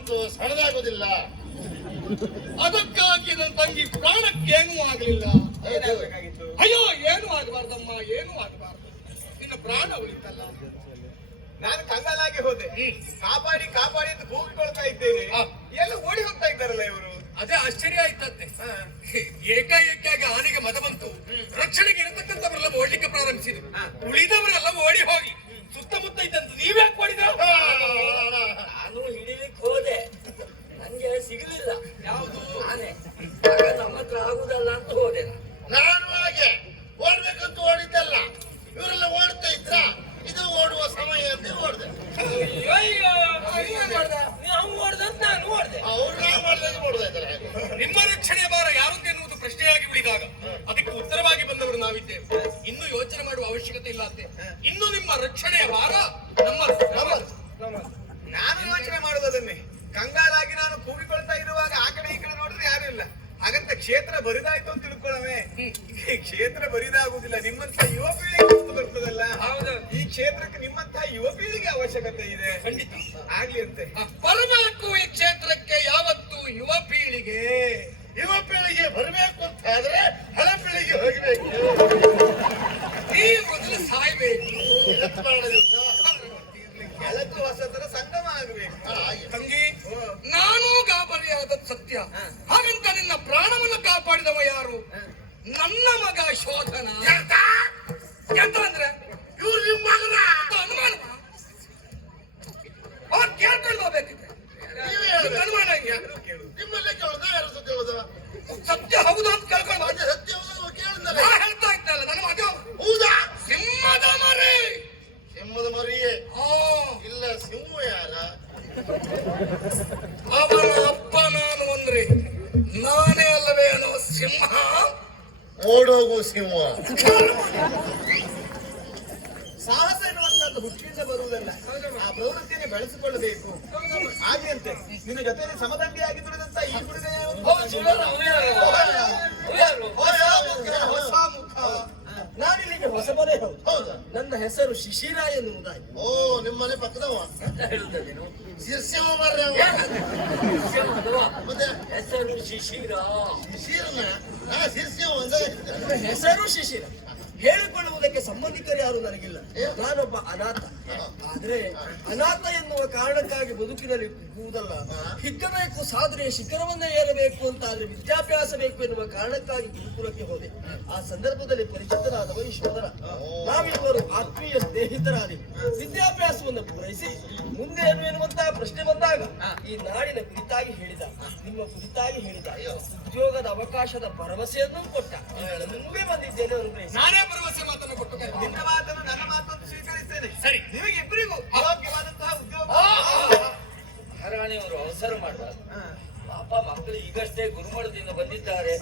ಮತ್ತು ಸಣ್ಣದಾಗೋದಿಲ್ಲ. ಅದಕ್ಕಾಗಿ ನನ್ನ ತಂಗಿ ಪ್ರಾಣಕ್ಕೇನೂ ಆಗಲಿಲ್ಲ. ಏನಾಗಬೇಕಾಗಿತ್ತು? ಅಯ್ಯೋ, ಏನು ಆಗಬಾರ್ದಮ್ಮ, ಏನು ಆಗಬಾರ್ದು. ನಿನ್ನ ಪ್ರಾಣ ಉಳಿತಲ್ಲ. ನಾನು ಕಂಗಾಲಾಗಿ ಹೋದೆ. ಕಾಪಾಡಿ ಕಾಪಾಡಿ ಅಂತ ಕೂಗಿಕೊಳ್ತಾ ಇದ್ದೇನೆ. ಎಲ್ಲ ಓಡಿ ಹೋಗ್ತಾ ಇದ್ದಾರಲ್ಲ ಇವರು. ಅದೇ ಆಶ್ಚರ್ಯ ಆಯ್ತಂತೆ. ಏಕಾಏಕಿಯಾಗಿ ಆನೆಗೆ ಮದ ಬಂತು. ರಕ್ಷಣೆಗೆ ಇರತಕ್ಕಂಥವರೆಲ್ಲ ಓಡ್ಲಿಕ್ಕೆ ಪ್ರಾರಂಭಿಸಿದ್ರು. ಉಳಿದವರೆಲ್ಲ ಓಡಿ ಹೋಗಿ ಸುತ್ತಮುತ್ತ ಇದ್ದಂತ ನೀವ್ಯಾಕೆ ಓಡಿದ್ರ? ನಾನು ಹಿಡಿಲಿಕ್ಕೆ ಹೋದೆ, ನಂಗೆ ಸಿಗಲಿಲ್ಲ. ಯಾವುದು ಆನೆ? ನಮ್ಮ ಹತ್ರ ಆಗುದಲ್ಲ ಅಂತ ಹೋದೆ. ನಾನು ಹಾಗೆ ಓಡ್ಬೇಕಂತ ಓಡಿದ್ದಲ್ಲ, ಇವರೆಲ್ಲ ಓಡ್ತಾ ಇದ್ರ ಇದು ಓಡುವ ಸಮಯ ಅಂತ ಓಡ್ದೆ. ನಾವು ಓಡ್ದಂತ ನಾನು ಓಡ್ದೆ. ಅವ್ರು ನಾವು ಮಾಡ್ದಾಗ ಓಡ್ತಾ ಇದ್ದಾರೆ. ನಿಮ್ಮ ರಕ್ಷಣೆಯ ಭಾರ ಯಾರದ್ದು ಎನ್ನುವುದು ಪ್ರಶ್ನೆಯಾಗಿ ಉಳಿದಾಗ ಅದಕ್ಕೆ ಉತ್ತರವಾಗಿ ಬಂದವರು ನಾವಿದ್ದೇವೆ. ಇನ್ನು ಯೋಚನೆ ಮಾಡುವ ಅವಶ್ಯಕತೆ ಇಲ್ಲ ಅಂತೆ. ಇನ್ನು ನಿಮ್ಮ ರಕ್ಷಣೆಯ ಭಾರ ನಾನು ಯೋಚನೆ ಮಾಡುವುದನ್ನೇ. ಕಂಗಾಲಾಗಿ ನಾನು ಕೂಗಿಕೊಳ್ತಾ ಇರುವಾಗ ಆ ಕಡೆ ಈ ಕಡೆ ನೋಡಿದ್ರೆ ಯಾರು ಇಲ್ಲ. ಹಾಗಂತ ಕ್ಷೇತ್ರ ಬರಿದಾಯ್ತು ಅಂತ ತಿಳ್ಕೊಳ್ಳವೆ. ಕ್ಷೇತ್ರ ಬರಿದಾಗುದಿಲ್ಲ. ನಿಮ್ಮಂತ ಯುವ ಪೀಳಿಗೆ ಬರ್ತದಲ್ಲ, ಈ ಕ್ಷೇತ್ರಕ್ಕೆ ನಿಮ್ಮಂತ ಯುವ ಪೀಳಿಗೆ ಅವಶ್ಯಕತೆ ಇದೆ. ಖಂಡಿತ ಆಗ್ಲಿ ಅಂತೆ. ಬರಬೇಕು ಈ ಕ್ಷೇತ್ರಕ್ಕೆ ಯಾವತ್ತು ಯುವ ಪೀಳಿಗೆ. ಯುವ ಪೀಳಿಗೆ ಬರಬೇಕು ಅಂತ ಆದ್ರೆ ಹಳೆ ಪೀಳಿಗೆ ಹೋಗಬೇಕು. ನೀವು ಮೊದಲು ಸಾಯ್ಬೇಕು. ದಿವಸ ಎಳಕು ಹೊಸತರ ಸಂಗಮ ಆಗಬೇಕು. ತಂಗಿ, ನಾನು ಗಾಬರಿಯಾದ ಸತ್ಯ. ಹಾಗಂತ ನಿನ್ನ ಪ್ರಾಣವನ್ನು ಕಾಪಾಡಿದವ ಯಾರು? ನನ್ನ ಮಗ ಶೋಧನ. ಎಂತ ಅಂದ್ರೆ ಇವ್ರು ನಿಮ್ಮ ಮಗನ ಅನುಮಾನ ಅವ್ರು ಕೇಳ್ಕೊಂಡು ಹೋಗ್ಬೇಕಿದೆ. ಅನುಮಾನ ನಿಮ್ಮಲ್ಲೇ ಕೇಳುದ ಯಾರು ಸತ್ಯ ಹೇಳುದ? ಸತ್ಯ ಹೌದು ಅಂತ ಕೇಳ್ಕೊಂಡು ಅದೇ ಸತ್ಯ ಕೇಳಿದ್ರೆ ನಾ ಹೇಳ್ತಾ ಇದ್ದಲ್ಲ ನನ್ನ ಮಗ ಹೌದಾ? ಸಿಂಹದ ಮರಿ. ಸಿಂಹದ ಮರಿಯೇ ಇಲ್ಲ, ಸಿಂಹ ಯಾರ? ಅವನ ಅಪ್ಪ ನಾನು ಅಂದ್ರೆ ನಾನೇ ಅಲ್ಲವೇ ಅನ್ನೋ ಸಿಂಹ. ಓಡೋಗು ಸಿಂಹ. ಸಾಹಸ ಎನ್ನುವಂತದ್ದು ಹುಟ್ಟಿನಿಂದ ಬರುವುದಲ್ಲ, ಆ ಪ್ರವೃತ್ತಿಯನ್ನು ಬೆಳೆಸಿಕೊಳ್ಳಬೇಕು. ಹಾಗೆ ಅಂತೆ ನಿನ್ನ ಜೊತೆಯಲ್ಲಿ ಸಮದಂಡಿಯಾಗಿ ದುಡಿದಂತ ಈ ಹುಡುಗ ಹೊಸ ಮುಖ. ನಾನಿಲ್ಲಿಗೆ ಹೊಸಬರೇ ಹೌದು. ಹೌದಾ? ನನ್ನ ಹೆಸರು ಶಿಶಿರ ಎನ್ನುವುದಾಗಿ. ಓ, ನಿಮ್ಮನೆ ಪಕ್ಕದವ ಅಂತ ಹೇಳುತ್ತೇನೆ. ಶಿರ್ಸ್ಯವ ಮಾರ್ರೆ ಅವ. ಮತ್ತೆ ಹೆಸರು ಶಿಶಿರ. ಶಿಶಿರನ ಶಿರ್ಸ್ಯವ ಅಂದ. ನನ್ನ ಹೆಸರು ಶಿಶಿರ. ಹೇಳಿಕೊಳ್ಳುವುದಕ್ಕೆ ಸಂಬಂಧಿಕರು ಯಾರು ನನಗಿಲ್ಲ. ನಾನೊಬ್ಬ ಅನಾಥ. ಆದ್ರೆ ಅನಾಥ ಎನ್ನುವ ಕಾರಣಕ್ಕಾಗಿ ಬದುಕಿನಲ್ಲಿ ಕುಗ್ಗುವುದಲ್ಲ, ಹಿಗ್ಗಬೇಕು, ಸಾಧನೆಯ ಶಿಖರವನ್ನೇ ಏರಬೇಕು ಅಂತ ಆದ್ರೆ ವಿದ್ಯಾಭ್ಯಾಸ ಬೇಕು ಎನ್ನುವ ಕಾರಣಕ್ಕಾಗಿ ಗುರುಕುಲಕ್ಕೆ ಹೋದೆ. ಆ ಸಂದರ್ಭದಲ್ಲಿ ಪರಿಚಿತರಾದವ ಈಶ್ವರ. ನಾವಿಬ್ಬರು ಆತ್ಮೀಯ ಸ್ನೇಹಿತರಾದೆವು. ವಿದ್ಯಾಭ್ಯಾಸವನ್ನು ಪೂರೈಸಿ ಮುಂದೆ ಏನು ಎನ್ನುವಂತಹ ಪ್ರಶ್ನೆ ಬಂದಾಗ ಈ ನಾಡಿನ ಕುರಿತಾಗಿ ಹೇಳಿದ, ನಿಮ್ಮ ಕುರಿತಾಗಿ ಹೇಳಿದ, ಉದ್ಯೋಗದ ಅವಕಾಶದ ಭರವಸೆಯನ್ನು ಕೊಟ್ಟ. ಮುಂದೆ ಬಂದಿದ್ದೇನೆ ಅನುಗ್ರಹಿಸಿ. ನಾನೇ ಭರವಸೆ ಮಾತನ್ನು ಕೊಟ್ಟು ನಿನ್ನ ಮಾತನ್ನು ನನ್ನ ಮಾತನ್ನು ಸ್ವೀಕರಿಸ್ತೇನೆ. ಸರಿ, ನಿಮಗಿಬ್ಬರಿಗೂ ಯೋಗ್ಯವಾದಂತಹ ಉದ್ಯೋಗ. ಮಹಾರಾಣಿಯವರು ಅವಸರ ಮಾಡಬಾರ್ದು. ಪಾಪ ಮಕ್ಕಳು ಈಗಷ್ಟೇ ಗುರುಮಠದಿಂದ ಬಂದಿದ್ದಾರೆ.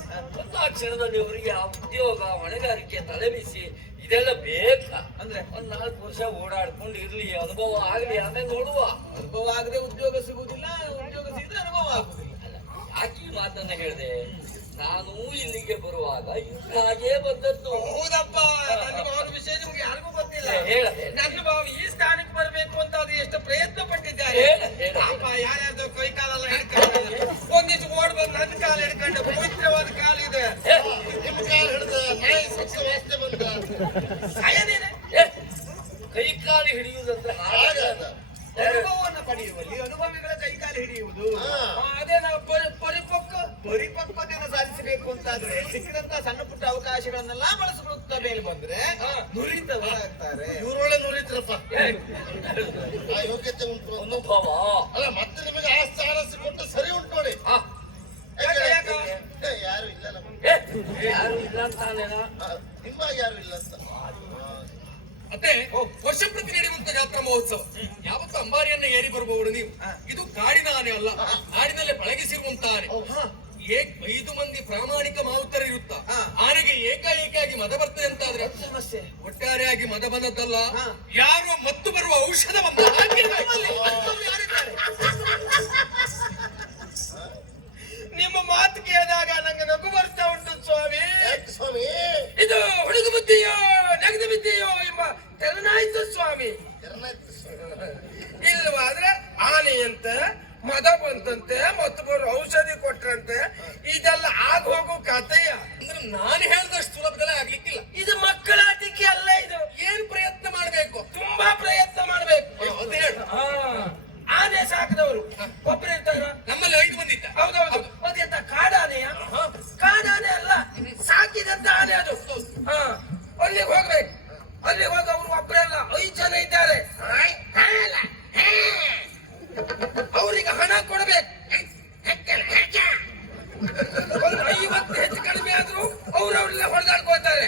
ಆ ಕ್ಷಣದಲ್ಲಿ ಅವರಿಗೆ ಆ ಉದ್ಯೋಗ ಹೊಣೆಗಾರಿಕೆ ತಲೆಬಿಸಿ ಇದೆಲ್ಲ ಬೇಕಾ? ಅಂದ್ರೆ ಒಂದ್ 4 ವರ್ಷ ಓಡಾಡ್ಕೊಂಡು ಇರ್ಲಿ, ಅನುಭವ ಆಗ್ಲಿ, ಆಮೇಲೆ ನೋಡುವ. ಅನುಭವ ಆಗದೆ ಉದ್ಯೋಗ ಸಿಗುವುದಿಲ್ಲ, ಉದ್ಯೋಗ ಸಿಗದೆ ಅನುಭವ ಆಗುವುದಿಲ್ಲ. ಯಾಕೆ ಈ ಮಾತನ್ನ ಹೇಳಿದೆ? ನಾನು ಇಲ್ಲಿಗೆ ಬರುವಾಗ ಹಾಗೆ ಬಂದದ್ದು. ಹೌದಪ್ಪ, ನನ್ನ ಭಾವನ ವಿಷಯ ನಿಮ್ಗೆ ಯಾರಿಗೂ ಗೊತ್ತಿಲ್ಲ. ಹೇಳ ನನ್ನ ಭಾವ ಈ ಸ್ಥಾನಕ್ಕೆ ಬರಬೇಕು ಅಂತ ಅದು ಎಷ್ಟು ಪ್ರಯತ್ನ ಪಟ್ಟಿದ್ದಾರೆ. ಪಾಪ ಯಾರ್ಯಾರ್ದು ಕೈ ಕಾಲೆಲ್ಲ ಹಿಡ್ಕೊಂಡು ಒಂದಿಷ್ಟು ಓಡ್ ಬಂದು ನನ್ನ ಕಾಲು ಹಿಡ್ಕೊಂಡು ಪವಿತ್ರವಾದ ಕಾಲು ಇದೆ. ನಿಮ್ಮ ಕಾಲು ಹಿಡಿದ ನಾಯಿ ಸಸ್ಯ ವಾಸನೆ ಬಂದ ಸಾಯನೇನೆ ಕೈ ಕಾಲು ಹಿಡಿಯುವುದಂದ್ರೆ ಹಾಗಾದ ಅನುಭವವನ್ನು ಪಡೆಯುವಲ್ಲಿ ಅನುಭವಿಗಳ ಕೈ ಕಾಲು ಹಿಡಿಯುವುದು. ಅದೇ ನಾವು ಪರಿಪಕ್ವತೆಯನ್ನು ಸಾಧಿಸಬೇಕು ಅಂತಾದ್ರೆ ಸಿಕ್ಕಿದಂತ ಸಣ್ಣ ಪುಟ್ಟ ಅವಕಾಶಗಳನ್ನೆಲ್ಲ ಬಳಸಿಕೊಳ್ಳುತ್ತಾ ಮೇಲೆ ಬಂದ್ರೆ ನುರಿತವರಾಗ್ತಾರೆ. ಇವರೊಳ್ಳೆ ನುರಿತ್ರಪ್ಪ. ಆ ಯೋಗ್ಯತೆ ಉಂಟು ಅನುಭವ. ಅಲ್ಲ, ಮತ್ತೆ ನಿಮಗೆ ಆ ಸ್ಥಾನ ಸಿಕ್ಕೊಟ್ಟು ಸರಿ ಉಂಟು ನೋಡಿ. ಯಾರು ಇಲ್ಲ ನಮ್ಗೆ. ಯಾರು ಇಲ್ಲ ಅಂತಾನೇನಾ? ನಿಮ್ಮಾಗ ಯಾರು ಇಲ್ಲ ಅಂತ. ಮತ್ತೆ ವರ್ಷ ಪ್ರತಿ ನಡೆಯುವಂತ ಜಾತ್ರಾ ಮಹೋತ್ಸವ. ಯಾವತ್ತು ಅಂಬಾರಿಯನ್ನ ಏರಿ ಬರಬಹುದು ನೀವು. ಇದು ಕಾಡಿನ ಆನೆ ಅಲ್ಲ, ನಾಡಿನಲ್ಲೇ ಪಳಗಿಸಿರುವಂತ ಆನೆ. 5 ಮಂದಿ ಪ್ರಾಮಾಣಿಕ ಮಾವುತರು ಇರುತ್ತ. ಆನೆಗೆ ಏಕಾಏಕಿಯಾಗಿ ಮದ ಬರ್ತದೆ ಅಂತ ಆದ್ರೆ ಸಮಸ್ಯೆ. ಒಟ್ಟಾರೆಯಾಗಿ ಮದ ಬಂದದ್ದಲ್ಲ, ಯಾರು ಮತ್ತು ಬರುವ ಔಷಧವನ್ನ ನಿಮ್ಮ ಮಾತು ಕೇಳಿದಾಗ ನಂಗೆ ನಗು ಬರ್ತಾ ಉಂಟು ಸ್ವಾಮಿ. ಸ್ವಾಮಿ, ಇದು ಹುಡುಗ ಬುದ್ಧಿಯೋ ನಗದು ಬಿದ್ದೆಯೋ ಎಂಬ ತೆರನಾಯ್ತು ಸ್ವಾಮಿ. ಇಲ್ಲವಾದ್ರೆ ಆನೆ ಅಂತ ಮದ ಬಂದು ಹೋದಂತೆ ಮತ್ತೊಬ್ಬರು ಔಷಧಿ ಕೊಟ್ರಂತೆ ಇದೆಲ್ಲ ಆಗ ಹೋಗೋ ಕಥೆಯ. ಅಂದ್ರೆ ನಾನು ಹೇಳ್ದಷ್ಟು ಸುಲಭದಲ್ಲೇ ಆಗ್ಲಿಕ್ಕಿಲ್ಲ. ಇದು ಮಕ್ಕಳ ಆಟಿಕೆ ಅಲ್ಲ, ಇದು ಏನ್ ಪ್ರಯತ್ನ ಮಾಡ್ಬೇಕು? ತುಂಬಾ ಪ್ರಯತ್ನ ಮಾಡ್ಬೇಕು. ಅದು ಹೇಳು. ಆನೆ ಸಾಕಿದವರು ಒಬ್ಬರು ಇರ್ತಾರ, ನಮ್ಮಲ್ಲಿ 5 ಮಂದಿ ಇದ್ದ. ಹೌದೌದು. ಅದೆಂತ ಕಾಡಾನೆಯ? ಕಾಡಾನೆ ಅಲ್ಲ, ಸಾಕಿದಂತ ಆನೆ ಅದು. ಅಲ್ಲಿಗೆ ಹೋಗ್ಬೇಕು. ಅಲ್ಲಿಗೆ ಹೋಗಿ ಅವರು ಒಬ್ಬರಲ್ಲ 5 ಜನ ಇದ್ದಾರೆ. ಅವರಿಗೆ ಹಣ ಕೊಡ್ಬೇಕು. ಒಂದು 50 ಹೆಚ್ಚು ಕಡಿಮೆ ಆದ್ರೂ ಅವ್ರವ್ರೆಲ್ಲ ಹೊಡೆದಾಡ್ಕೋತಾರೆ.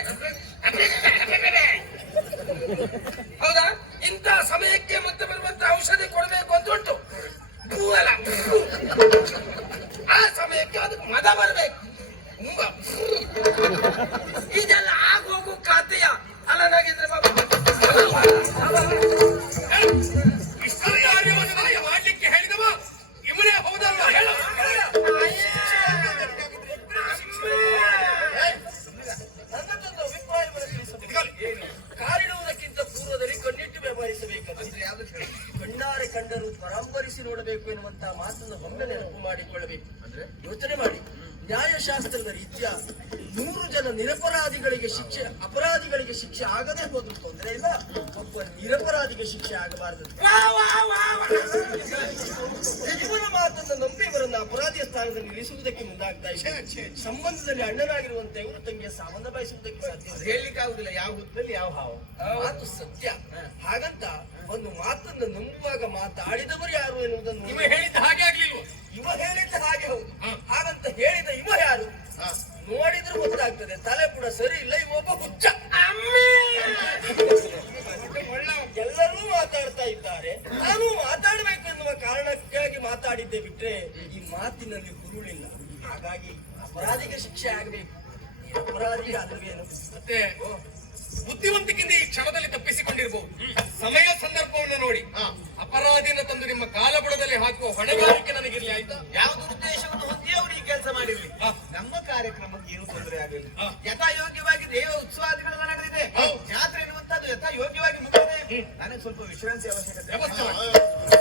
ಹೌದಾ? ಇಂಥ ಸಮಯಕ್ಕೆ ಮತ್ತೆ ಬರುವಂತ ಔಷಧಿ ಕೊಡ್ಬೇಕು ಅಂತ ಉಂಟು. ಭೂ ಅಲ್ಲ, ಆ ಸಮಯಕ್ಕೆ ಅದಕ್ಕೆ ಮದ ಬರ್ಬೇಕು. ಇದೆಲ್ಲ ಆಗೋಗು ಖಾತೆಯ ಅಲ್ಲ ನಾಗೇಂದ್ರ ಬಾಬು. ಇಷ್ಟರ ಕಾರ್ಯವನ್ನು ನನಗೆ ಮಾಡ್ಲಿಕ್ಕೆ ಹೇಳಿದವ ಇವನೇ ಹೌದಲ್ವಾ? ಹೇಳು. ನನ್ನದೊಂದು ಅಭಿಪ್ರಾಯವನ್ನು ತಿಳಿಸಬೇಕು. ಕಾರಿಡುವುದಕ್ಕಿಂತ ಪೂರ್ವದಲ್ಲಿ ಕಣ್ಣಿಟ್ಟು ವ್ಯವಹರಿಸಬೇಕಂದ್ರೆ ಯಾವುದು ಕಣ್ಣಾರೆ ಕಂಡರೂ ಪರಾಂಬರಿಸಿ ನೋಡಬೇಕು ಎನ್ನುವಂತಹ ಮಾತನ್ನು ಒಮ್ಮೆ ನೆನಪು ಮಾಡಿಕೊಳ್ಳಬೇಕು. ಯೋಚನೆ ಮಾಡಿ, ನ್ಯಾಯಶಾಸ್ತ್ರದ ರೀತ್ಯ 100 ಜನ ನಿರಪರಾಧಿಗಳಿಗೆ ಶಿಕ್ಷೆ, ಅಪರಾಧಿಗಳಿಗೆ ಶಿಕ್ಷೆ ಆಗದೆ ಹೋದ್ರು ತೊಂದರೆ ಇಲ್ಲ, ಒಬ್ಬ ನಿರಪರಾಧಿಗೆ ಶಿಕ್ಷೆ ಆಗಬಾರದು. ಇವರ ಮಾತನ್ನು ನಂಬಿ ಇವರನ್ನ ಅಪರಾಧಿಯ ಸ್ಥಾನದಲ್ಲಿ ನಿಲ್ಲಿಸುವುದಕ್ಕೆ ಮುಂದಾಗ್ತಾ ಇದೆ. ಸಂಬಂಧದಲ್ಲಿ ಅಣ್ಣನಾಗಿರುವಂತೆ ಇವರು ತಂಗಿಯ ಸಂಬಂಧ ಬಯಸುವುದಕ್ಕೆ ಸಾಧ್ಯ ಹೇಳಲಿಕ್ಕೆ ಆಗುದಿಲ್ಲ ಯಾವ ಹೊತ್ತಲ್ಲಿ ಯಾವ ಹಾವು. ಮಾತು ಸತ್ಯ. ಹಾಗಂತ ಒಂದು ಮಾತನ್ನು ನಂಬುವಾಗ ಮಾತಾಡಿದವರು ಯಾರು ಎನ್ನುವುದನ್ನು ಇವ ಹೇಳಿದ್ದ ಹಾಗೆ ಆಗ್ಲಿಲ್ವ? ಇವ ಹೇಳಿದ್ದ ಹಾಗೆ ಹೌದು. ಹಾಗಂತ ಹೇಳಿದ ಇವ ಯಾರು ನೋಡಿದ್ರು ಗೊತ್ತಾಗ್ತದೆ. ತಲೆ ಕೂಡ ಸರಿ ಇಲ್ಲ, ಇವ ಒಬ್ಬ ಹುಚ್ಚ. ಎಲ್ಲರೂ ಮಾತಾಡ್ತಾ ಇದ್ದಾರೆ, ನಾನು ಮಾತಾಡಬೇಕು ಎನ್ನುವ ಕಾರಣಕ್ಕಾಗಿ ಮಾತಾಡಿದ್ದೆ ಬಿಟ್ರೆ ಈ ಮಾತಿನಲ್ಲಿ ಹುರುಳಿಲ್ಲ. ಹಾಗಾಗಿ ಅಪರಾಧಿಗೆ ಶಿಕ್ಷೆ ಆಗಬೇಕು, ಅಪರಾಧಿ ಅಲ್ವೇನು. ಮತ್ತೆ ಬುದ್ಧಿವಂತಿಕೆಯಿಂದ ಈ ಕ್ಷಣದಲ್ಲಿ ತಪ್ಪಿಸಿಕೊಂಡಿರಬಹುದು. ಸಮಯ ಸಂದರ್ಭವನ್ನು ನೋಡಿ ಅಪರಾಧಿನ ತಂದು ನಿಮ್ಮ ಕಾಲಬುಡದಲ್ಲಿ ಹಾಕುವ ಹೊಣೆಗಾರಿಕೆ ನನಗಿರ್ಲಿ. ಆಯ್ತಾ? ಯಾವ್ದು ಉದ್ದೇಶವನ್ನು ಹೊಂದಿ ಅವರು ಈ ಕೆಲಸ ಮಾಡಿರ್ಲಿ, ನಮ್ಮ ಕಾರ್ಯಕ್ರಮಕ್ಕೆ ಏನು ತೊಂದರೆ ಆಗಲಿಲ್ಲ. ಯಥಾ ಯೋಗ್ಯವಾಗಿ ದೇವ ಉತ್ಸವಾದಿಗಳೆಲ್ಲ ನಡೆದಿದೆ. ಜಾತ್ರೆ ಎನ್ನುವಂತದ್ದು ಯಥಾ ಯೋಗ್ಯವಾಗಿ ಮುಗಿದಿದೆ. ನನಗೆ ಸ್ವಲ್ಪ ವಿಶ್ರಾಂತಿ ಅವಶ್ಯಕತೆ. ವ್ಯವಸ್ಥೆ ಮಾಡಿ.